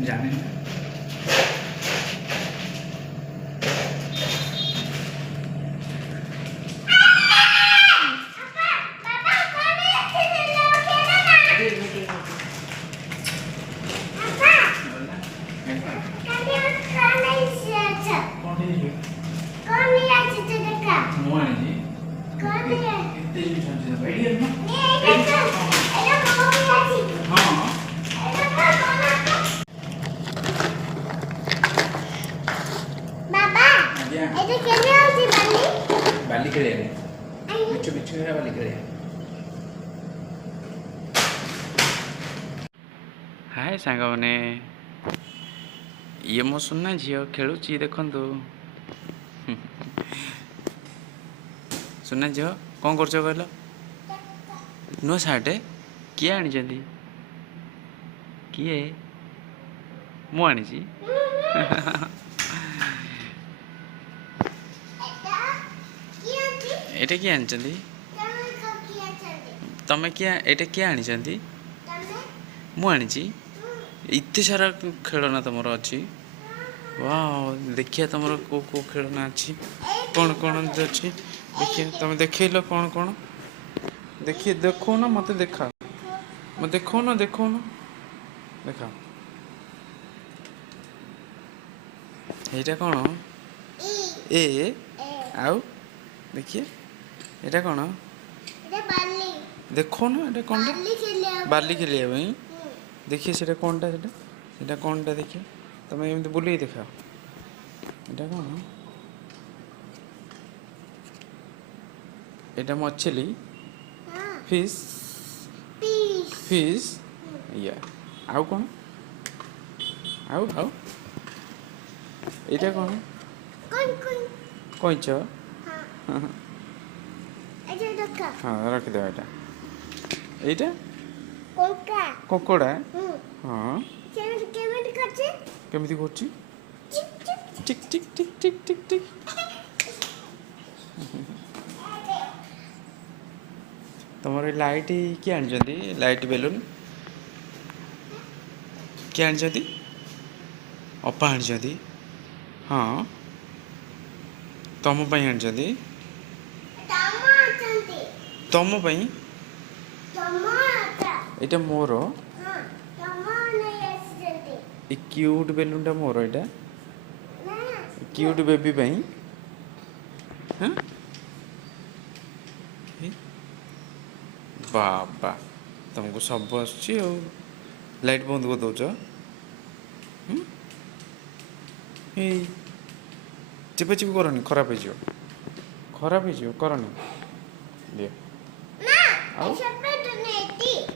जाने बाली खेले मिछु मिछु बाली खेले। हाय सांग मैंने ये मो सुना झील खेलुची देखु सुना झील कौन कर कहल नुआ सार्टे किए आनी किए मु आनी एटा किए आनी तमें किए एटा किए आनी मु आनी इतने सारा खेलना तुम अच्छी वाह देखिए तुम को खेलना अच्छी कौन कौन अच्छी देखिए तुम देखेल कौन कौन देखिए देखो ना मत देखा मत देखो ना देखा यहाँ कौन ए आउ देखिए यहाँ कौन देखो ना ये कौन बाली खेलिया भाई देखिए से कौनटा से कौनटा देखिए तुम एमती बुले देखा यहाँ कौन यहाँ मछली फिश फिश या आउ कौन आउ आउ यहाँ कौन कईच हाँ रखिद यहाँ यहाँ ककड़ा हाँ केमी कर टिक टिक टिक टिक टिक टिक तुम लाइट किए आनी लाइट बेलून किए आनी अपा आनी हाँ तुम आनी तुम ये मोर क्यूट बेलूनटा मोर यहाँ क्यूट बेबी हाँ बाबा तुमको सब आसुची लाइट बंद कर दौच चिपा चिपी करनी खराब हो खराब हो करनी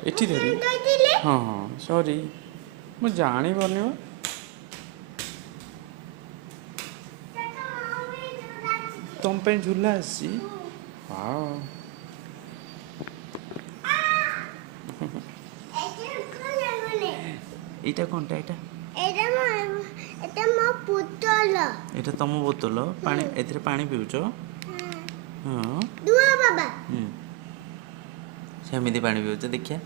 एठी धरी हाँ हाँ सॉरी मैं जानी पानी तुम पे झूला आसी हाँ এটা কোনটা এটা মো বোতল এটা তম বোতল পানি এথরে পানি পিউছ হ্যাঁ দুয়া বাবা সেমিতি পানি পিউছ দেখিয়া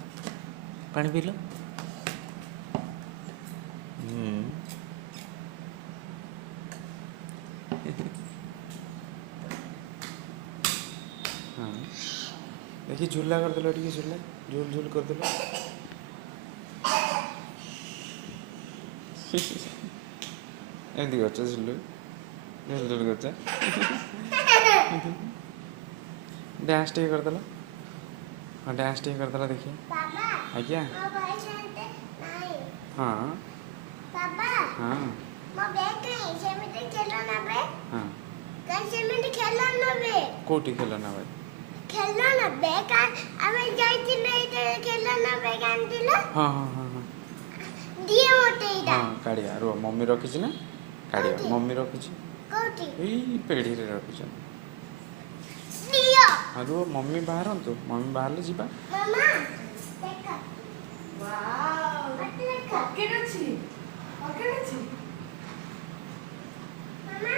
পানি পিলো हाँ देखिए झूला कर दिलो टिके झूला झूल झूल कर दिलो एमती कर झुलु झुल झुल कर डांस टे करदेल हाँ डांस टे करदेल देखिए आज्ञा हाँ हाँ कौटी खेलना भाई खेलना बैग आमे जाइतिले इते खेलना बैग आनतिला हाँ हाँ हाँ हाँ दिए मोटे इटा हाँ काढ़िया रो मम्मी रखी ना काढ़िया मम्मी रखी कोठी एई पेढ़ी रे रखी दियो रो मम्मी बाहर तो मम्मी बाहर ले जीबा मामा देखा वाओ देखा केनछि मामा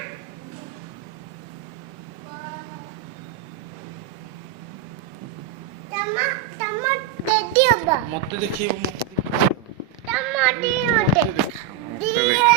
तम्मा तम्मा दे दियो बा मत देखिए तम्मा दियो ମତେ ଦେଖା ମତେ ଦେଖା